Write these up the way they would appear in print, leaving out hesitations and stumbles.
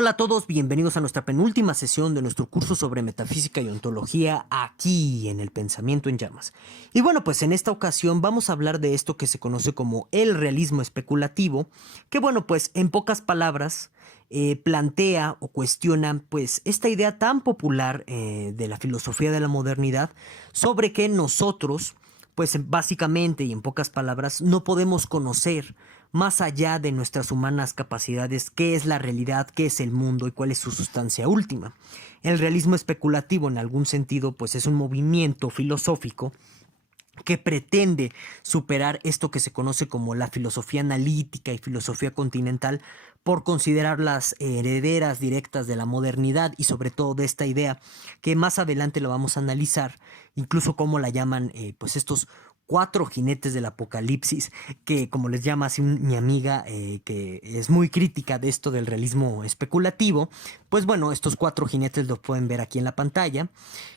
Hola a todos, bienvenidos a nuestra penúltima sesión de nuestro curso sobre metafísica y ontología aquí en El Pensamiento en Llamas. Y bueno, pues en esta ocasión vamos a hablar de esto que se conoce como el realismo especulativo, que bueno, pues en pocas palabras plantea o cuestiona pues esta idea tan popular de la filosofía de la modernidad sobre que nosotros pues básicamente y en pocas palabras no podemos conocer más allá de nuestras humanas capacidades qué es la realidad, qué es el mundo y cuál es su sustancia última. El realismo especulativo en algún sentido pues es un movimiento filosófico que pretende superar esto que se conoce como la filosofía analítica y filosofía continental por considerarlas herederas directas de la modernidad y sobre todo de esta idea que más adelante lo vamos a analizar, incluso cómo la llaman pues estos cuatro jinetes del apocalipsis, que como les llama así mi amiga, que es muy crítica de esto del realismo especulativo, pues bueno, estos cuatro jinetes los pueden ver aquí en la pantalla,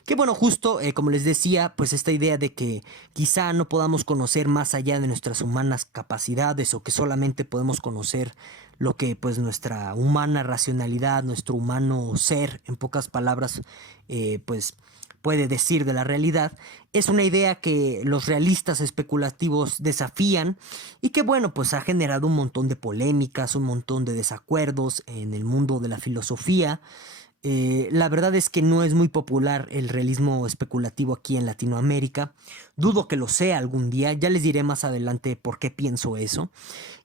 que bueno, justo como les decía, pues esta idea de que quizá no podamos conocer más allá de nuestras humanas capacidades o que solamente podemos conocer lo que pues nuestra humana racionalidad, nuestro humano ser, en pocas palabras, pues puede decir de la realidad, es una idea que los realistas especulativos desafían y que bueno, pues ha generado un montón de polémicas, un montón de desacuerdos en el mundo de la filosofía. La verdad es que no es muy popular el realismo especulativo aquí en Latinoamérica. Dudo que lo sea algún día. Ya les diré más adelante por qué pienso eso.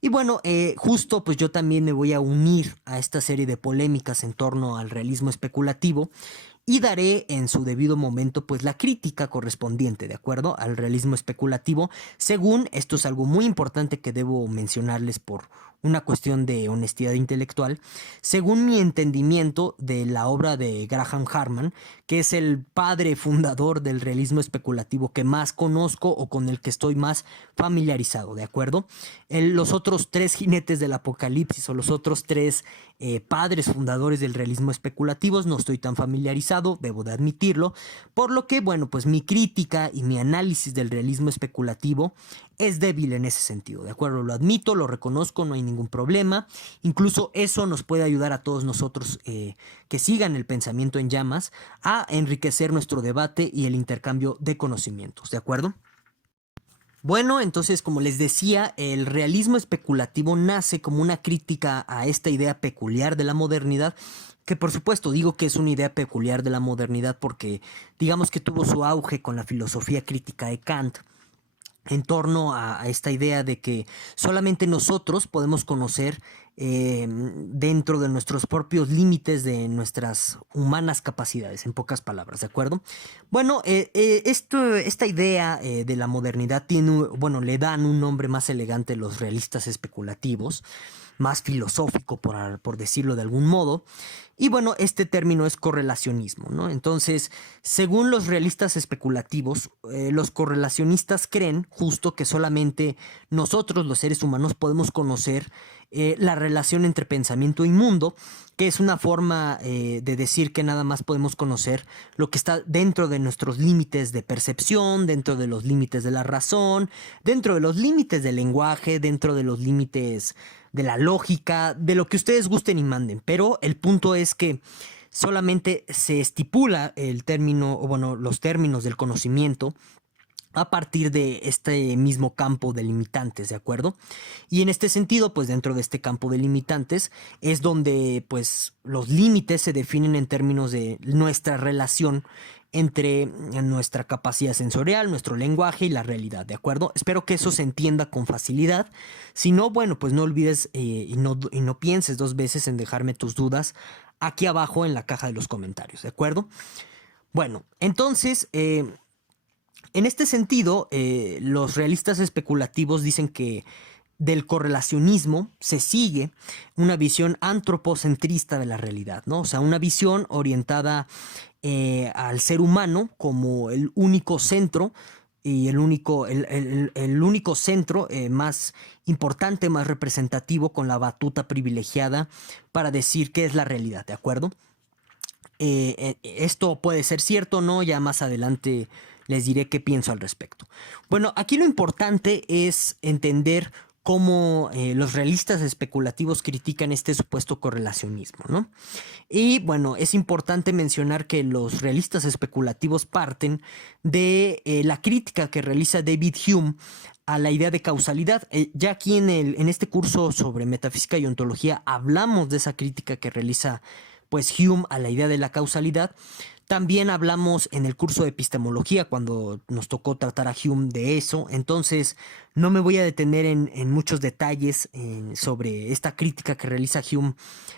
Y bueno, justo pues yo también me voy a unir a esta serie de polémicas en torno al realismo especulativo y daré en su debido momento pues la crítica correspondiente, ¿de acuerdo? Al realismo especulativo, según esto es algo muy importante que debo mencionarles por una cuestión de honestidad intelectual, según mi entendimiento de la obra de Graham Harman, que es el padre fundador del realismo especulativo que más conozco o con el que estoy más familiarizado, ¿de acuerdo? Los otros tres jinetes del apocalipsis o los otros tres padres fundadores del realismo especulativo no estoy tan familiarizado, debo de admitirlo, por lo que, bueno, pues mi crítica y mi análisis del realismo especulativo es débil en ese sentido, ¿de acuerdo? Lo admito, lo reconozco, no hay ningún problema, incluso eso nos puede ayudar a todos nosotros que sigan el pensamiento en llamas a enriquecer nuestro debate y el intercambio de conocimientos, ¿de acuerdo? Bueno, entonces, como les decía, el realismo especulativo nace como una crítica a esta idea peculiar de la modernidad, que por supuesto digo que es una idea peculiar de la modernidad porque digamos que tuvo su auge con la filosofía crítica de Kant en torno a esta idea de que solamente nosotros podemos conocer dentro de nuestros propios límites de nuestras humanas capacidades, en pocas palabras, ¿de acuerdo? Bueno, esta idea de la modernidad tiene, bueno, le dan un nombre más elegante los realistas especulativos, más filosófico, por decirlo de algún modo. Y bueno, este término es correlacionismo, ¿no? Entonces, según los realistas especulativos, los correlacionistas creen justo que solamente nosotros, los seres humanos, podemos conocer la relación entre pensamiento y mundo, que es una forma de decir que nada más podemos conocer lo que está dentro de nuestros límites de percepción, dentro de los límites de la razón, dentro de los límites del lenguaje, dentro de los límites de la lógica, de lo que ustedes gusten y manden. Pero el punto es que solamente se estipula el término, o bueno, los términos del conocimiento a partir de este mismo campo de limitantes, ¿de acuerdo? Y en este sentido, pues dentro de este campo de limitantes es donde pues los límites se definen en términos de nuestra relación entre nuestra capacidad sensorial, nuestro lenguaje y la realidad, ¿de acuerdo? Espero que eso se entienda con facilidad. Si no, bueno, pues no olvides y no pienses dos veces en dejarme tus dudas aquí abajo en la caja de los comentarios, ¿de acuerdo? Bueno, entonces, en este sentido, los realistas especulativos dicen que del correlacionismo se sigue una visión antropocentrista de la realidad, ¿no? O sea, una visión orientada al ser humano como el único centro y el único centro más importante, más representativo, con la batuta privilegiada para decir qué es la realidad, ¿de acuerdo? Esto puede ser cierto o no, ya más adelante les diré qué pienso al respecto. Bueno, aquí lo importante es entender cómo los realistas especulativos critican este supuesto correlacionismo, ¿no? Y bueno, es importante mencionar que los realistas especulativos parten de la crítica que realiza David Hume a la idea de causalidad. Ya aquí en este curso sobre metafísica y ontología hablamos de esa crítica que realiza pues Hume a la idea de la causalidad. También hablamos en el curso de epistemología cuando nos tocó tratar a Hume de eso. Entonces no me voy a detener en muchos detalles sobre esta crítica que realiza Hume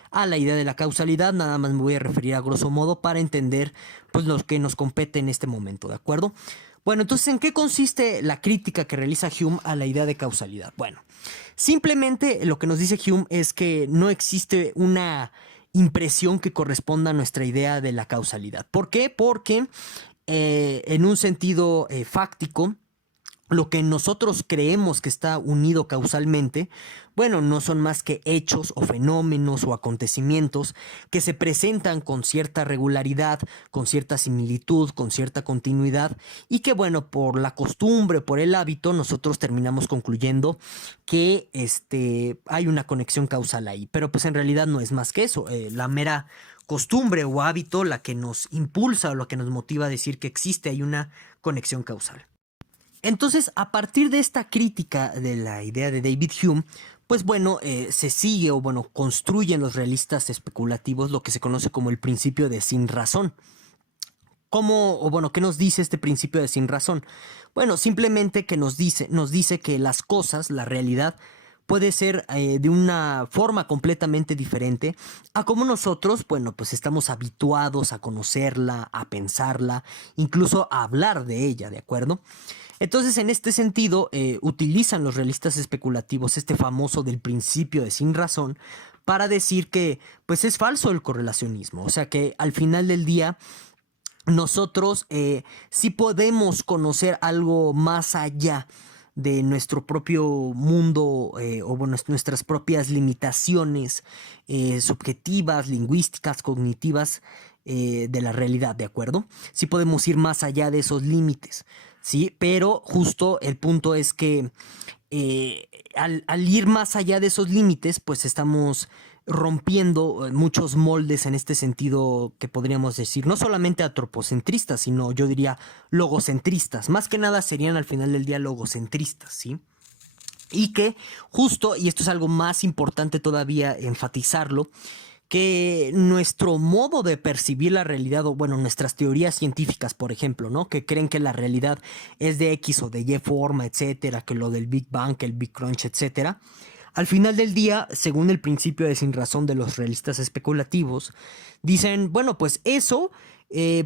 a la idea de la causalidad. Nada más me voy a referir a grosso modo para entender pues lo que nos compete en este momento, ¿de acuerdo? Bueno, entonces, ¿en qué consiste la crítica que realiza Hume a la idea de causalidad? Bueno, simplemente lo que nos dice Hume es que no existe una impresión que corresponda a nuestra idea de la causalidad. ¿Por qué? Porque en un sentido fáctico, lo que nosotros creemos que está unido causalmente, bueno, no son más que hechos o fenómenos o acontecimientos que se presentan con cierta regularidad, con cierta similitud, con cierta continuidad y que, bueno, por la costumbre, por el hábito, nosotros terminamos concluyendo que hay una conexión causal ahí. Pero pues en realidad no es más que eso, la mera costumbre o hábito la que nos impulsa o lo que nos motiva a decir que existe ahí una conexión causal. Entonces, a partir de esta crítica de la idea de David Hume, pues bueno, se sigue o bueno, construyen los realistas especulativos lo que se conoce como el principio de sin razón. ¿Cómo, o bueno, qué nos dice este principio de sin razón? Bueno, simplemente que nos dice que las cosas, la realidad, puede ser de una forma completamente diferente a como nosotros, bueno, pues estamos habituados a conocerla, a pensarla, incluso a hablar de ella, ¿de acuerdo? Entonces, en este sentido, utilizan los realistas especulativos este famoso del principio de sin razón para decir que, pues, es falso el correlacionismo. O sea que al final del día, nosotros sí podemos conocer algo más allá de nuestro propio mundo o bueno, nuestras propias limitaciones subjetivas, lingüísticas, cognitivas de la realidad, ¿de acuerdo? Sí podemos ir más allá de esos límites, ¿sí? Pero justo el punto es que al ir más allá de esos límites, pues estamos rompiendo muchos moldes en este sentido que podríamos decir, no solamente antropocentristas, sino yo diría logocentristas. Más que nada serían al final del día logocentristas, ¿sí? Y que justo, y esto es algo más importante todavía enfatizarlo, que nuestro modo de percibir la realidad, o bueno, nuestras teorías científicas, por ejemplo, ¿no? Que creen que la realidad es de X o de Y forma, etcétera, que lo del Big Bang, que el Big Crunch, etcétera. Al final del día, según el principio de sin razón de los realistas especulativos, dicen, bueno, pues eso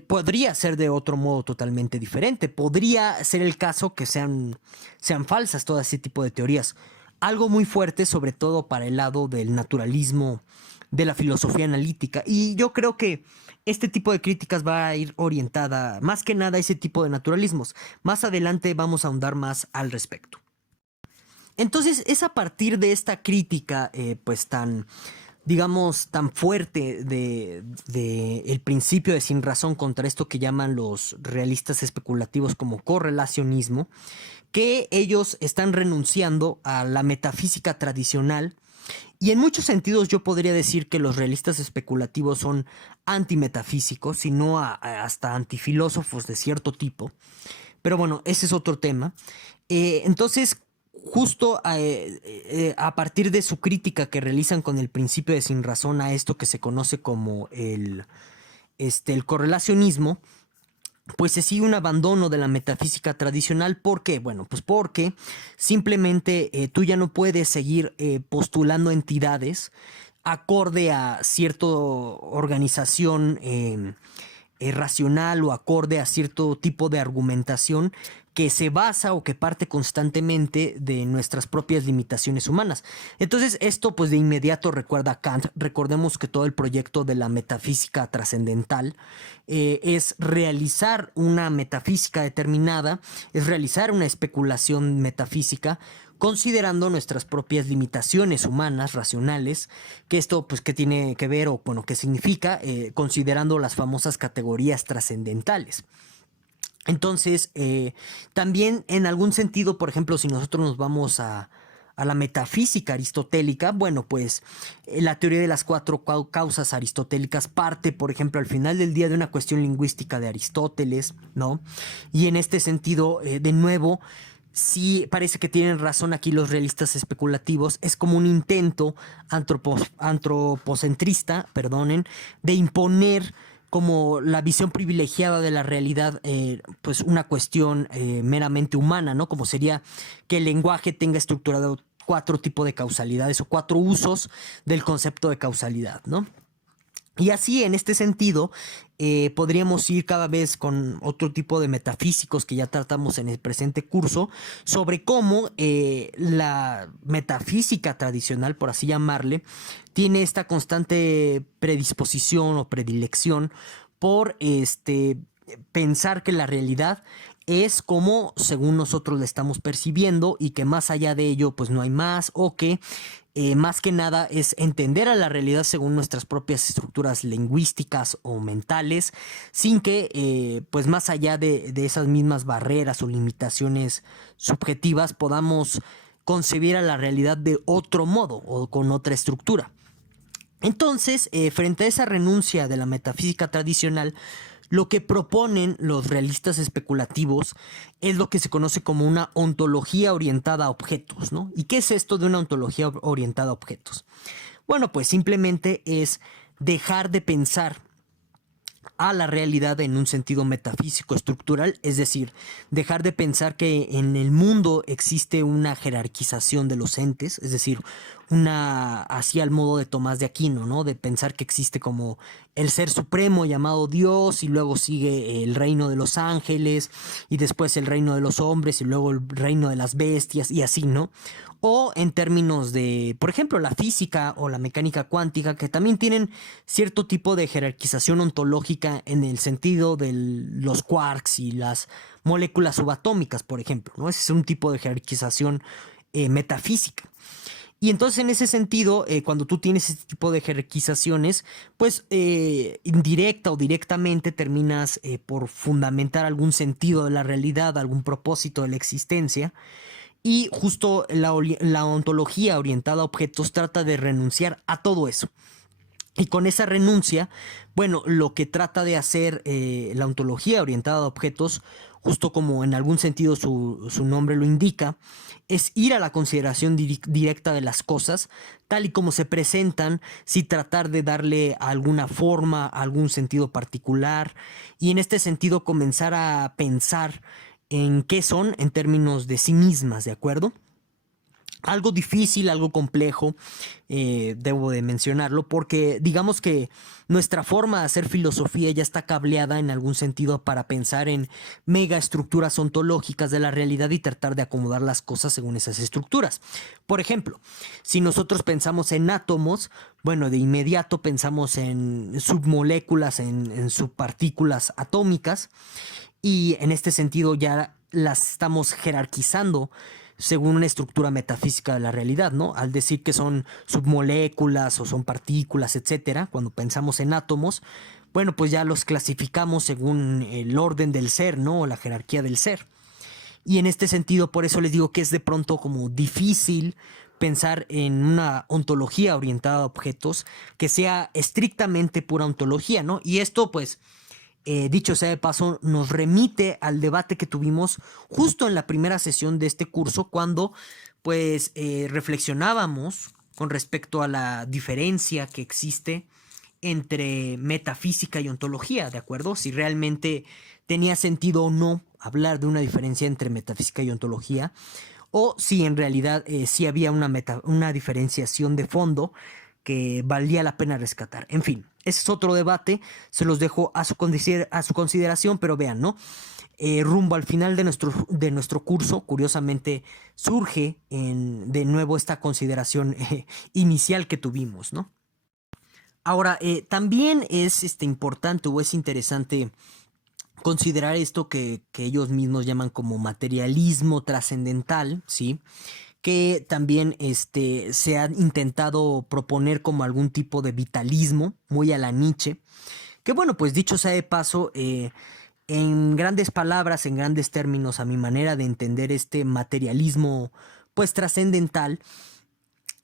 podría ser de otro modo totalmente diferente. Podría ser el caso que sean falsas todo ese tipo de teorías. Algo muy fuerte, sobre todo para el lado del naturalismo, de la filosofía analítica. Y yo creo que este tipo de críticas va a ir orientada más que nada a ese tipo de naturalismos. Más adelante vamos a ahondar más al respecto. Entonces es a partir de esta crítica pues tan, digamos, tan fuerte de el principio de sin razón contra esto que llaman los realistas especulativos como correlacionismo, que ellos están renunciando a la metafísica tradicional. Y en muchos sentidos yo podría decir que los realistas especulativos son antimetafísicos, sino hasta antifilósofos de cierto tipo. Pero bueno, ese es otro tema. Entonces, justo a partir de su crítica que realizan con el principio de sin razón a esto que se conoce como el correlacionismo, pues se sigue un abandono de la metafísica tradicional. ¿Por qué? Bueno, pues porque simplemente tú ya no puedes seguir postulando entidades acorde a cierta organización racional o acorde a cierto tipo de argumentación que se basa o que parte constantemente de nuestras propias limitaciones humanas. Entonces esto pues de inmediato recuerda a Kant. Recordemos que todo el proyecto de la metafísica trascendental es realizar una metafísica determinada, es realizar una especulación metafísica considerando nuestras propias limitaciones humanas, racionales, que esto pues qué tiene que ver o bueno, qué significa, considerando las famosas categorías trascendentales. Entonces, también en algún sentido, por ejemplo, si nosotros nos vamos a a la metafísica aristotélica, bueno, pues la teoría de las cuatro causas aristotélicas parte, por ejemplo, al final del día de una cuestión lingüística de Aristóteles, ¿no? Y en este sentido, de nuevo, sí parece que tienen razón aquí los realistas especulativos, es como un intento antropocentrista, perdonen, de imponer como la visión privilegiada de la realidad, pues una cuestión meramente humana, ¿no? Como sería que el lenguaje tenga estructurado cuatro tipos de causalidades o cuatro usos del concepto de causalidad, ¿no? Y así, en este sentido, podríamos ir cada vez con otro tipo de metafísicos que ya tratamos en el presente curso, sobre cómo la metafísica tradicional, por así llamarle, tiene esta constante predisposición o predilección por pensar que la realidad es como según nosotros la estamos percibiendo y que más allá de ello pues no hay más, o que más que nada es entender a la realidad según nuestras propias estructuras lingüísticas o mentales, sin que pues más allá de esas mismas barreras o limitaciones subjetivas podamos concebir a la realidad de otro modo o con otra estructura. Entonces, frente a esa renuncia de la metafísica tradicional, lo que proponen los realistas especulativos es lo que se conoce como una ontología orientada a objetos, ¿no? ¿Y qué es esto de una ontología orientada a objetos? Bueno, pues simplemente es dejar de pensar a la realidad en un sentido metafísico estructural, es decir, dejar de pensar que en el mundo existe una jerarquización de los entes, es decir, una así al modo de Tomás de Aquino, ¿no? De pensar que existe como el ser supremo llamado Dios y luego sigue el reino de los ángeles y después el reino de los hombres y luego el reino de las bestias y así, ¿no? O en términos de, por ejemplo, la física o la mecánica cuántica, que también tienen cierto tipo de jerarquización ontológica en el sentido de los quarks y las moléculas subatómicas, por ejemplo, ¿no? Ese es un tipo de jerarquización metafísica. Y entonces en ese sentido, cuando tú tienes este tipo de jerarquizaciones, pues indirecta o directamente terminas por fundamentar algún sentido de la realidad, algún propósito de la existencia. Y justo la ontología orientada a objetos trata de renunciar a todo eso. Y con esa renuncia, bueno, lo que trata de hacer la ontología orientada a objetos, justo como en algún sentido su nombre lo indica, es ir a la consideración directa de las cosas, tal y como se presentan, sin tratar de darle alguna forma, algún sentido particular, y en este sentido comenzar a pensar en qué son en términos de sí mismas, ¿de acuerdo? Algo difícil, algo complejo, debo de mencionarlo, porque digamos que nuestra forma de hacer filosofía ya está cableada en algún sentido para pensar en mega estructuras ontológicas de la realidad y tratar de acomodar las cosas según esas estructuras. Por ejemplo, si nosotros pensamos en átomos, bueno, de inmediato pensamos en submoléculas, en subpartículas atómicas, y en este sentido ya las estamos jerarquizando según una estructura metafísica de la realidad, ¿no? Al decir que son submoléculas o son partículas, etcétera, cuando pensamos en átomos, bueno, pues ya los clasificamos según el orden del ser, ¿no? O la jerarquía del ser. Y en este sentido, por eso les digo que es de pronto como difícil pensar en una ontología orientada a objetos que sea estrictamente pura ontología, ¿no? Y esto, pues, dicho sea de paso, nos remite al debate que tuvimos justo en la primera sesión de este curso, cuando pues reflexionábamos con respecto a la diferencia que existe entre metafísica y ontología, ¿de acuerdo? Si realmente tenía sentido o no hablar de una diferencia entre metafísica y ontología, o si en realidad sí había una diferenciación de fondo que valía la pena rescatar. En fin, ese es otro debate, se los dejo a su consideración, pero vean, ¿no? Rumbo al final de nuestro curso, curiosamente, surge de nuevo esta consideración inicial que tuvimos, ¿no? Ahora, también es importante o es interesante considerar esto que ellos mismos llaman como materialismo trascendental, ¿sí? Que también se ha intentado proponer como algún tipo de vitalismo, muy a la Nietzsche, que bueno, pues dicho sea de paso, en grandes palabras, en grandes términos, a mi manera de entender este materialismo pues trascendental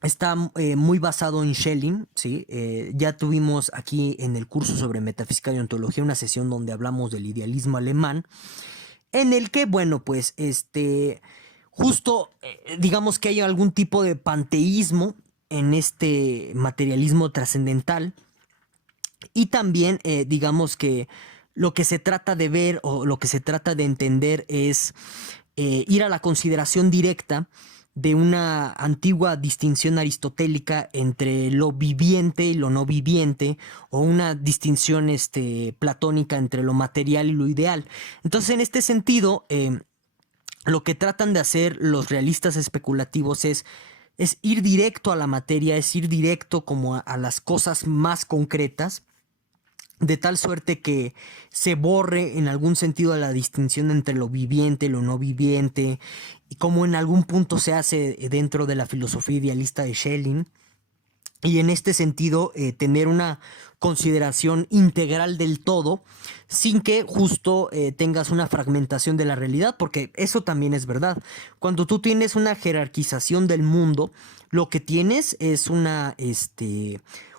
está muy basado en Schelling, ¿sí? Ya tuvimos aquí en el curso sobre metafísica y ontología una sesión donde hablamos del idealismo alemán, en el que, bueno, pues justo digamos que hay algún tipo de panteísmo en este materialismo trascendental y también digamos que lo que se trata de ver o lo que se trata de entender es ir a la consideración directa de una antigua distinción aristotélica entre lo viviente y lo no viviente, o una distinción platónica entre lo material y lo ideal. Entonces, en este sentido, lo que tratan de hacer los realistas especulativos es ir directo a la materia, es ir directo como a las cosas más concretas, de tal suerte que se borre en algún sentido la distinción entre lo viviente y lo no viviente, y como en algún punto se hace dentro de la filosofía idealista de Schelling. Y en este sentido, tener una consideración integral del todo, sin que justo tengas una fragmentación de la realidad, porque eso también es verdad. Cuando tú tienes una jerarquización del mundo, lo que tienes es un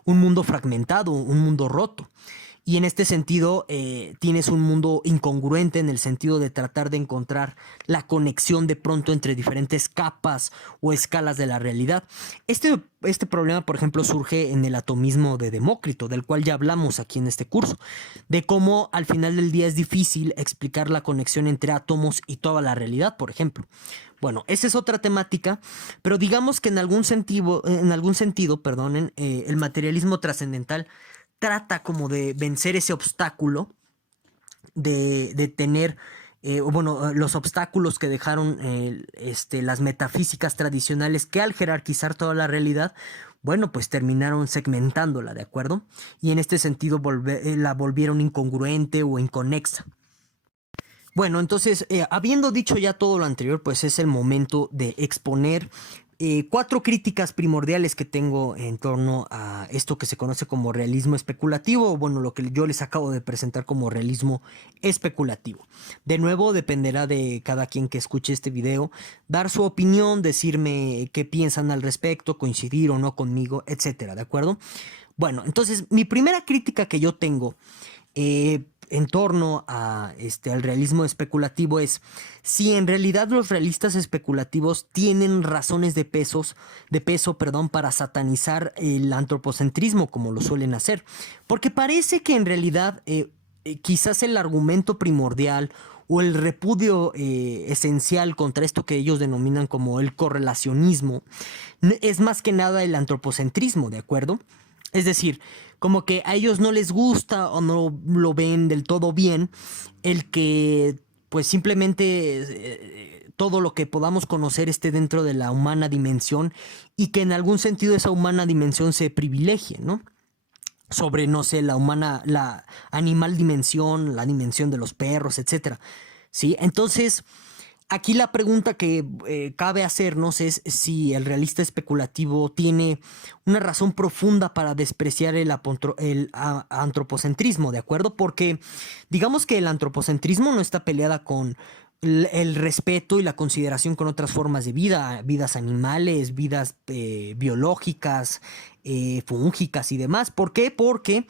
mundo fragmentado, un mundo roto. Y en este sentido tienes un mundo incongruente en el sentido de tratar de encontrar la conexión de pronto entre diferentes capas o escalas de la realidad. Este problema, por ejemplo, surge en el atomismo de Demócrito, del cual ya hablamos aquí en este curso, de cómo al final del día es difícil explicar la conexión entre átomos y toda la realidad, por ejemplo. Bueno, esa es otra temática, pero digamos que en algún sentido, perdonen, el materialismo trascendental trata como de vencer ese obstáculo, de tener, los obstáculos que dejaron las metafísicas tradicionales, que al jerarquizar toda la realidad, bueno, pues terminaron segmentándola, ¿de acuerdo? Y en este sentido la volvieron incongruente o inconexa. Bueno, entonces, habiendo dicho ya todo lo anterior, pues es el momento de exponer 4 críticas primordiales que tengo en torno a esto que se conoce como realismo especulativo, o bueno, lo que yo les acabo de presentar como realismo especulativo. De nuevo, dependerá de cada quien que escuche este video, dar su opinión, decirme qué piensan al respecto, coincidir o no conmigo, etcétera, ¿de acuerdo? Bueno, entonces, mi primera crítica que yo tengo en torno al realismo especulativo es si en realidad los realistas especulativos tienen razones de peso, para satanizar el antropocentrismo como lo suelen hacer. Porque parece que en realidad quizás el argumento primordial o el repudio esencial contra esto que ellos denominan como el correlacionismo es más que nada el antropocentrismo, ¿de acuerdo? Es decir, como que a ellos no les gusta o no lo ven del todo bien el que pues simplemente todo lo que podamos conocer esté dentro de la humana dimensión y que en algún sentido esa humana dimensión se privilegie, ¿no? Sobre, no sé, la animal dimensión, la dimensión de los perros, etcétera. ¿Sí? Entonces, aquí la pregunta que cabe hacernos es si el realista especulativo tiene una razón profunda para despreciar el antropocentrismo, ¿de acuerdo? Porque digamos que el antropocentrismo no está peleada con el respeto y la consideración con otras formas de vida, vidas animales, vidas biológicas, fúngicas y demás. ¿Por qué? Porque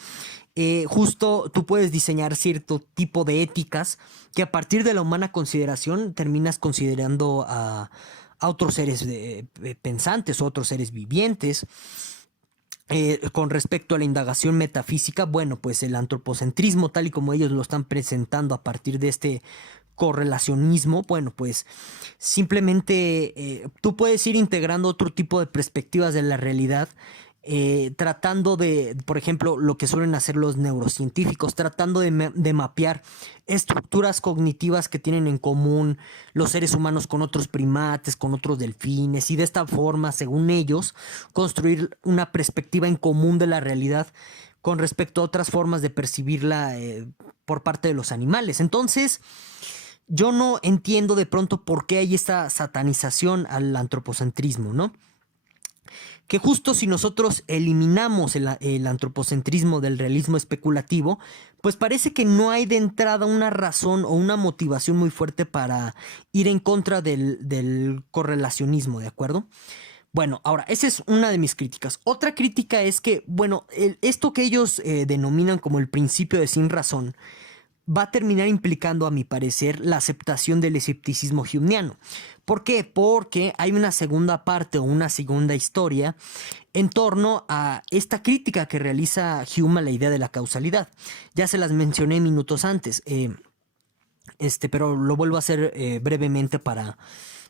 justo tú puedes diseñar cierto tipo de éticas que a partir de la humana consideración terminas considerando a otros seres pensantes o otros seres vivientes. Con respecto a la indagación metafísica, bueno, pues el antropocentrismo, tal y como ellos lo están presentando a partir de este correlacionismo, bueno, pues simplemente tú puedes ir integrando otro tipo de perspectivas de la realidad, tratando de, por ejemplo, lo que suelen hacer los neurocientíficos, tratando de mapear estructuras cognitivas que tienen en común los seres humanos con otros primates, con otros delfines, y de esta forma, según ellos, construir una perspectiva en común de la realidad con respecto a otras formas de percibirla por parte de los animales. Entonces, yo no entiendo de pronto por qué hay esta satanización al antropocentrismo, ¿no? que justo si nosotros eliminamos el antropocentrismo del realismo especulativo, pues parece que no hay de entrada una razón o una motivación muy fuerte para ir en contra del correlacionismo, ¿de acuerdo? Bueno, ahora, esa es una de mis críticas. Otra crítica es que, bueno, esto que ellos denominan como el principio de sin razón, va a terminar implicando, a mi parecer, la aceptación del escepticismo humeano. ¿Por qué? Porque hay una segunda parte o una segunda historia en torno a esta crítica que realiza Hume a la idea de la causalidad. Ya se las mencioné minutos antes, pero lo vuelvo a hacer brevemente para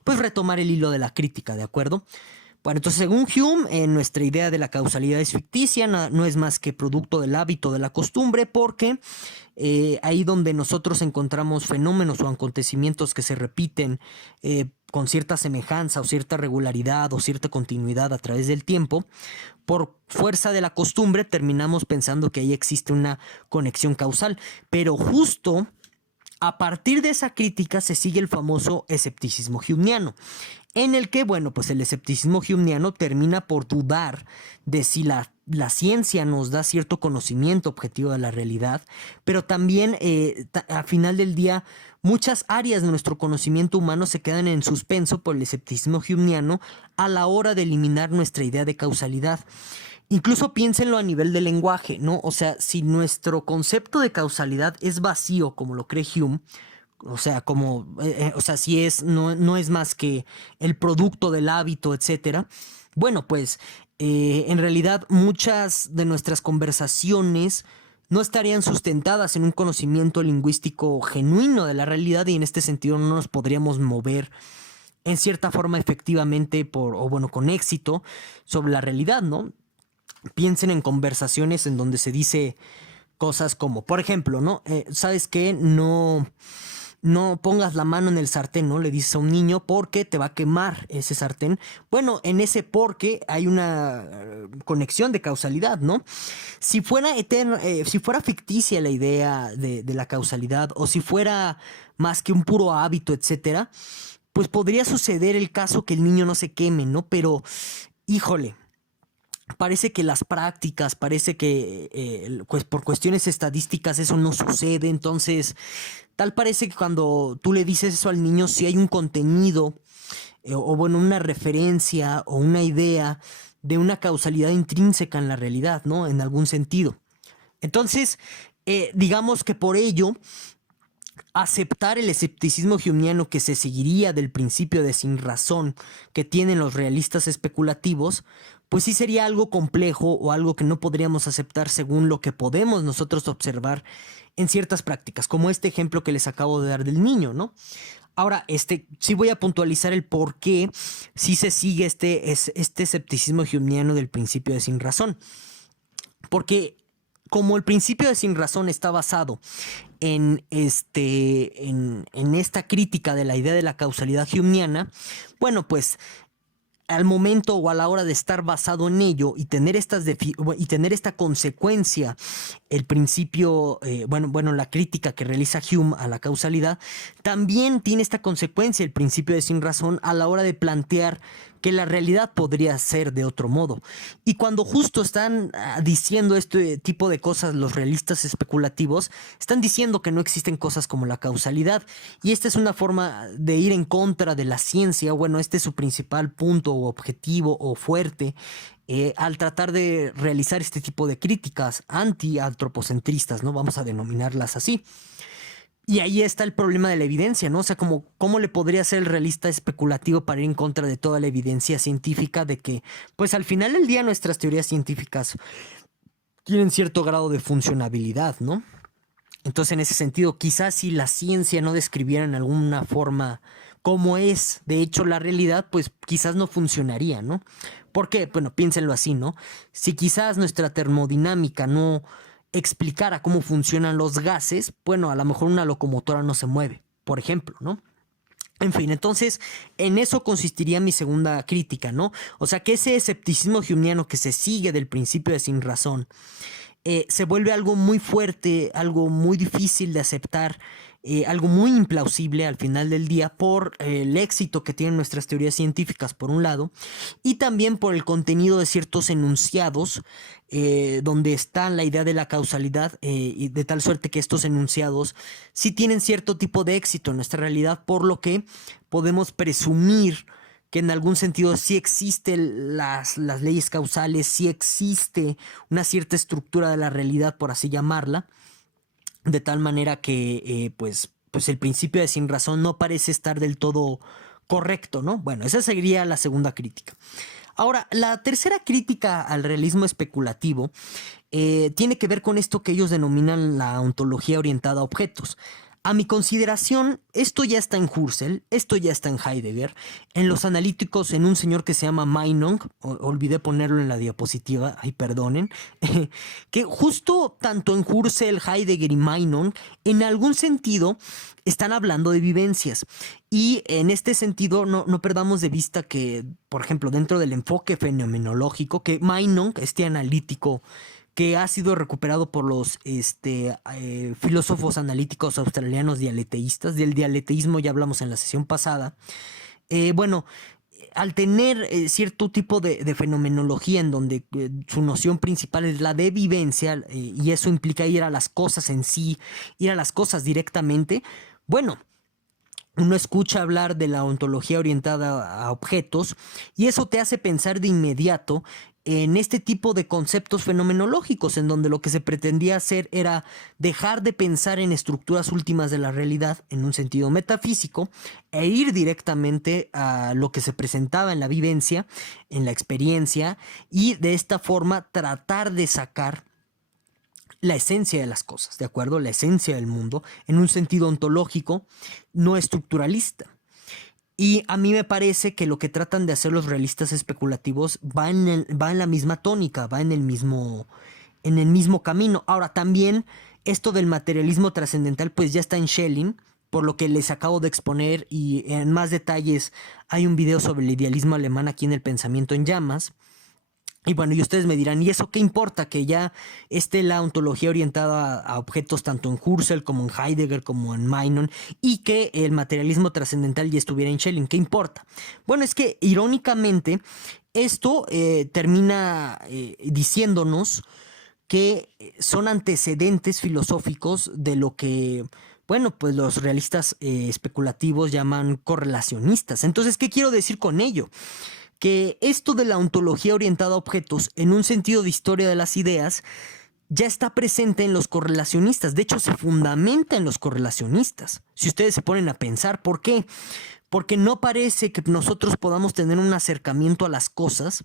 pues retomar el hilo de la crítica, ¿de acuerdo? Bueno, entonces según Hume, nuestra idea de la causalidad es ficticia, no es más que producto del hábito, de la costumbre, porque ahí donde nosotros encontramos fenómenos o acontecimientos que se repiten con cierta semejanza o cierta regularidad o cierta continuidad a través del tiempo, por fuerza de la costumbre terminamos pensando que ahí existe una conexión causal, pero justo a partir de esa crítica se sigue el famoso escepticismo humeano, en el que, bueno, pues el escepticismo humeano termina por dudar de si la ciencia nos da cierto conocimiento objetivo de la realidad, pero también a final del día muchas áreas de nuestro conocimiento humano se quedan en suspenso por el escepticismo humeano a la hora de eliminar nuestra idea de causalidad. Incluso piénsenlo a nivel de lenguaje, ¿no? O sea, si nuestro concepto de causalidad es vacío, como lo cree Hume, o sea, si no es más que el producto del hábito, etcétera. Bueno, pues en realidad muchas de nuestras conversaciones no estarían sustentadas en un conocimiento lingüístico genuino de la realidad y en este sentido no nos podríamos mover en cierta forma efectivamente con éxito sobre la realidad, ¿no? Piensen en conversaciones en donde se dice cosas como, por ejemplo, ¿no? ¿Sabes qué? No pongas la mano en el sartén, ¿no? Le dices a un niño porque te va a quemar ese sartén. Bueno, en ese porque hay una conexión de causalidad, ¿no? Si fuera si fuera ficticia la idea de la causalidad o si fuera más que un puro hábito, etcétera, pues podría suceder el caso que el niño no se queme, ¿no? Pero, híjole, parece que las prácticas, parece que pues por cuestiones estadísticas eso no sucede, entonces tal parece que cuando tú le dices eso al niño, si hay un contenido una referencia o una idea de una causalidad intrínseca en la realidad, ¿no? En algún sentido. Entonces, digamos que por ello aceptar el escepticismo humeano que se seguiría del principio de sin razón que tienen los realistas especulativos, pues sí sería algo complejo o algo que no podríamos aceptar según lo que podemos nosotros observar en ciertas prácticas, como este ejemplo que les acabo de dar del niño, ¿no? Ahora, sí voy a puntualizar el por qué sí se sigue este escepticismo humeano del principio de sin razón. Porque como el principio de sin razón está basado en esta crítica de la idea de la causalidad humeana, bueno, pues al momento o a la hora de estar basado en ello y tener esta consecuencia, el principio, la crítica que realiza Hume a la causalidad, también tiene esta consecuencia, el principio de sin razón, a la hora de plantear que la realidad podría ser de otro modo. Y cuando justo están diciendo este tipo de cosas los realistas especulativos, están diciendo que no existen cosas como la causalidad. Y esta es una forma de ir en contra de la ciencia. Bueno, este es su principal punto o objetivo o fuerte al tratar de realizar este tipo de críticas anti-antropocentristas, ¿no? Vamos a denominarlas así. Y ahí está el problema de la evidencia, ¿no? O sea, ¿cómo le podría ser el realista especulativo para ir en contra de toda la evidencia científica de que, pues al final del día nuestras teorías científicas tienen cierto grado de funcionabilidad, ¿no? Entonces, en ese sentido, quizás si la ciencia no describiera en alguna forma cómo es, de hecho, la realidad, pues quizás no funcionaría, ¿no? ¿Por qué? Bueno, piénsenlo así, ¿no? Si quizás nuestra termodinámica no explicara cómo funcionan los gases, bueno, a lo mejor una locomotora no se mueve, por ejemplo, ¿no? En fin, entonces, en eso consistiría mi segunda crítica, ¿no? O sea, que ese escepticismo humeano que se sigue del principio de sin razón se vuelve algo muy fuerte, algo muy difícil de aceptar algo muy implausible al final del día por el éxito que tienen nuestras teorías científicas por un lado y también por el contenido de ciertos enunciados donde está la idea de la causalidad y de tal suerte que estos enunciados sí tienen cierto tipo de éxito en nuestra realidad, por lo que podemos presumir que en algún sentido sí existen las leyes causales, sí existe una cierta estructura de la realidad, por así llamarla, de tal manera que pues el principio de sin razón no parece estar del todo correcto, ¿no? Bueno, esa sería la segunda crítica. Ahora, la tercera crítica al realismo especulativo tiene que ver con esto que ellos denominan la ontología orientada a objetos. A mi consideración, esto ya está en Husserl, esto ya está en Heidegger, en los analíticos, en un señor que se llama Meinong, olvidé ponerlo en la diapositiva, ay perdonen, que justo tanto en Husserl, Heidegger y Meinong, en algún sentido están hablando de vivencias. Y en este sentido, no perdamos de vista que, por ejemplo, dentro del enfoque fenomenológico, que Meinong, este analítico, que ha sido recuperado por los filósofos analíticos australianos dialeteístas. Del dialeteísmo ya hablamos en la sesión pasada. Bueno, al tener cierto tipo de fenomenología en donde su noción principal es la de vivencia, y eso implica ir a las cosas en sí, ir a las cosas directamente, bueno, uno escucha hablar de la ontología orientada a objetos y eso te hace pensar de inmediato en este tipo de conceptos fenomenológicos, en donde lo que se pretendía hacer era dejar de pensar en estructuras últimas de la realidad en un sentido metafísico e ir directamente a lo que se presentaba en la vivencia, en la experiencia, y de esta forma tratar de sacar la esencia de las cosas, ¿de acuerdo? La esencia del mundo en un sentido ontológico, no estructuralista. Y a mí me parece que lo que tratan de hacer los realistas especulativos va en la misma tónica, va en el mismo camino. Ahora, también esto del materialismo trascendental pues ya está en Schelling, por lo que les acabo de exponer, y en más detalles hay un video sobre el idealismo alemán aquí en el Pensamiento en Llamas. Y bueno, y ustedes me dirán, ¿y eso qué importa? Que ya esté la ontología orientada a objetos tanto en Husserl como en Heidegger como en Meinong, y que el materialismo trascendental ya estuviera en Schelling. ¿Qué importa? Bueno, es que irónicamente esto termina diciéndonos que son antecedentes filosóficos de lo que, bueno, pues los realistas especulativos llaman correlacionistas. Entonces, ¿qué quiero decir con ello? Que esto de la ontología orientada a objetos, en un sentido de historia de las ideas, ya está presente en los correlacionistas. De hecho, se fundamenta en los correlacionistas. Si ustedes se ponen a pensar, ¿por qué? Porque no parece que nosotros podamos tener un acercamiento a las cosas,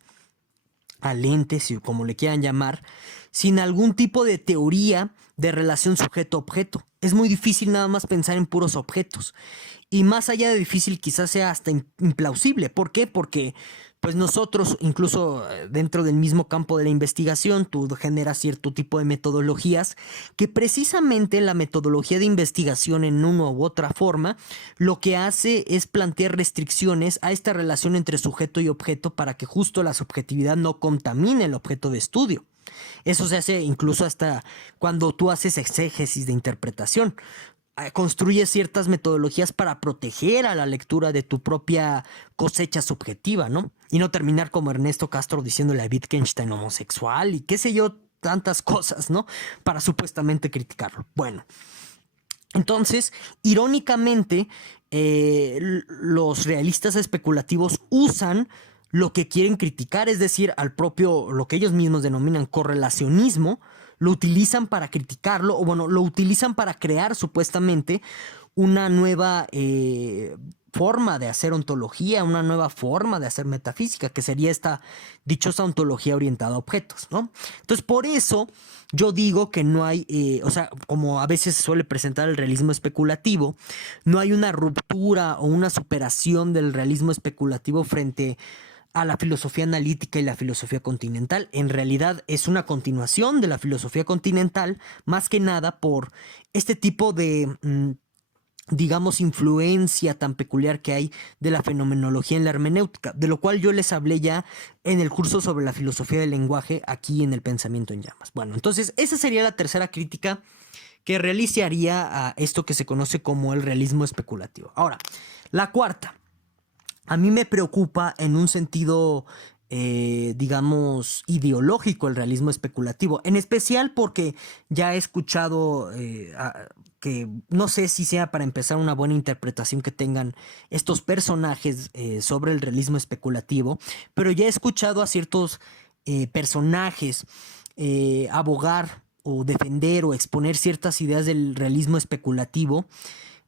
a lentes, como le quieran llamar, sin algún tipo de teoría de relación sujeto-objeto. Es muy difícil nada más pensar en puros objetos. Y más allá de difícil, quizás sea hasta implausible. ¿Por qué? Porque pues nosotros, incluso dentro del mismo campo de la investigación, tú generas cierto tipo de metodologías que precisamente la metodología de investigación en una u otra forma lo que hace es plantear restricciones a esta relación entre sujeto y objeto para que justo la subjetividad no contamine el objeto de estudio. Eso se hace incluso hasta cuando tú haces exégesis de interpretación. Construyes ciertas metodologías para proteger a la lectura de tu propia cosecha subjetiva, ¿no? Y no terminar como Ernesto Castro diciéndole a Wittgenstein homosexual y qué sé yo, tantas cosas, ¿no? Para supuestamente criticarlo. Bueno, entonces, irónicamente, los realistas especulativos usan lo que quieren criticar, es decir, al propio, lo que ellos mismos denominan correlacionismo, lo utilizan para criticarlo, o bueno, lo utilizan para crear supuestamente una nueva forma de hacer ontología, una nueva forma de hacer metafísica, que sería esta dichosa ontología orientada a objetos, ¿no? Entonces, por eso yo digo que no hay, o sea, como a veces se suele presentar el realismo especulativo, no hay una ruptura o una superación del realismo especulativo frente a la filosofía analítica y la filosofía continental. En realidad es una continuación de la filosofía continental, más que nada por este tipo de, digamos, influencia tan peculiar que hay de la fenomenología en la hermenéutica, de lo cual yo les hablé ya en el curso sobre la filosofía del lenguaje aquí en el Pensamiento en Llamas. Bueno, entonces esa sería la tercera crítica que realizaría a esto que se conoce como el realismo especulativo. Ahora, la cuarta. A mí me preocupa en un sentido, digamos, ideológico el realismo especulativo, en especial porque ya he escuchado que no sé si sea para empezar una buena interpretación que tengan estos personajes sobre el realismo especulativo, pero ya he escuchado a ciertos personajes abogar o defender o exponer ciertas ideas del realismo especulativo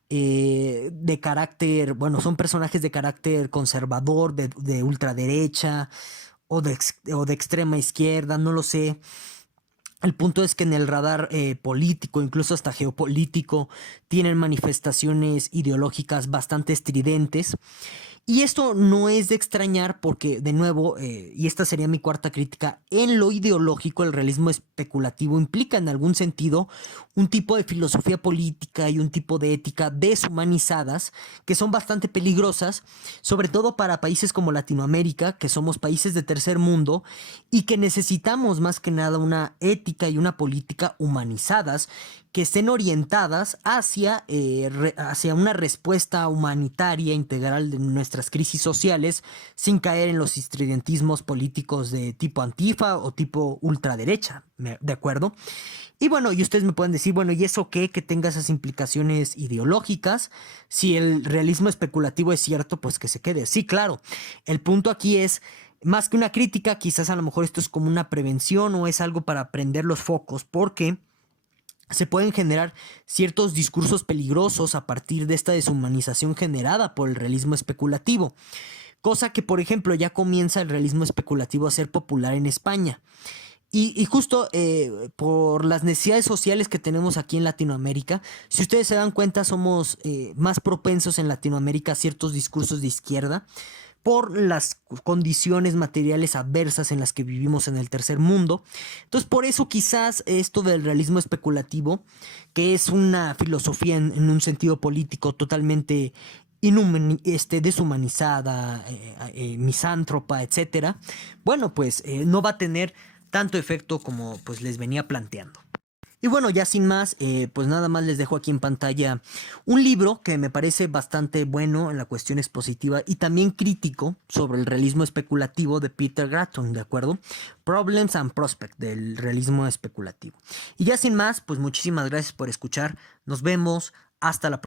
de carácter, bueno, son personajes de carácter conservador, de ultraderecha o de extrema izquierda, no lo sé. El punto es que en el radar político, incluso hasta geopolítico, tienen manifestaciones ideológicas bastante estridentes. Y esto no es de extrañar porque, de nuevo, y esta sería mi cuarta crítica, en lo ideológico el realismo especulativo implica en algún sentido un tipo de filosofía política y un tipo de ética deshumanizadas que son bastante peligrosas, sobre todo para países como Latinoamérica, que somos países de tercer mundo y que necesitamos más que nada una ética y una política humanizadas que estén orientadas hacia una respuesta humanitaria integral de nuestras crisis sociales sin caer en los estridentismos políticos de tipo antifa o tipo ultraderecha, ¿de acuerdo? Y bueno, y ustedes me pueden decir, bueno, ¿y eso qué? Que tenga esas implicaciones ideológicas. Si el realismo especulativo es cierto, pues que se quede. Sí, claro. El punto aquí es, más que una crítica, quizás a lo mejor esto es como una prevención o es algo para prender los focos, porque se pueden generar ciertos discursos peligrosos a partir de esta deshumanización generada por el realismo especulativo. Cosa que, por ejemplo, ya comienza el realismo especulativo a ser popular en España. Y justo por las necesidades sociales que tenemos aquí en Latinoamérica, si ustedes se dan cuenta, somos más propensos en Latinoamérica a ciertos discursos de izquierda por las condiciones materiales adversas en las que vivimos en el tercer mundo. Entonces, por eso quizás esto del realismo especulativo, que es una filosofía en un sentido político totalmente deshumanizada, misántropa, etcétera, bueno, pues no va a tener tanto efecto como pues les venía planteando. Y bueno, ya sin más, pues nada más les dejo aquí en pantalla un libro que me parece bastante bueno en la cuestión expositiva y también crítico sobre el realismo especulativo de Peter Gratton, ¿de acuerdo? Problems and Prospects del realismo especulativo. Y ya sin más, pues muchísimas gracias por escuchar. Nos vemos. Hasta la próxima.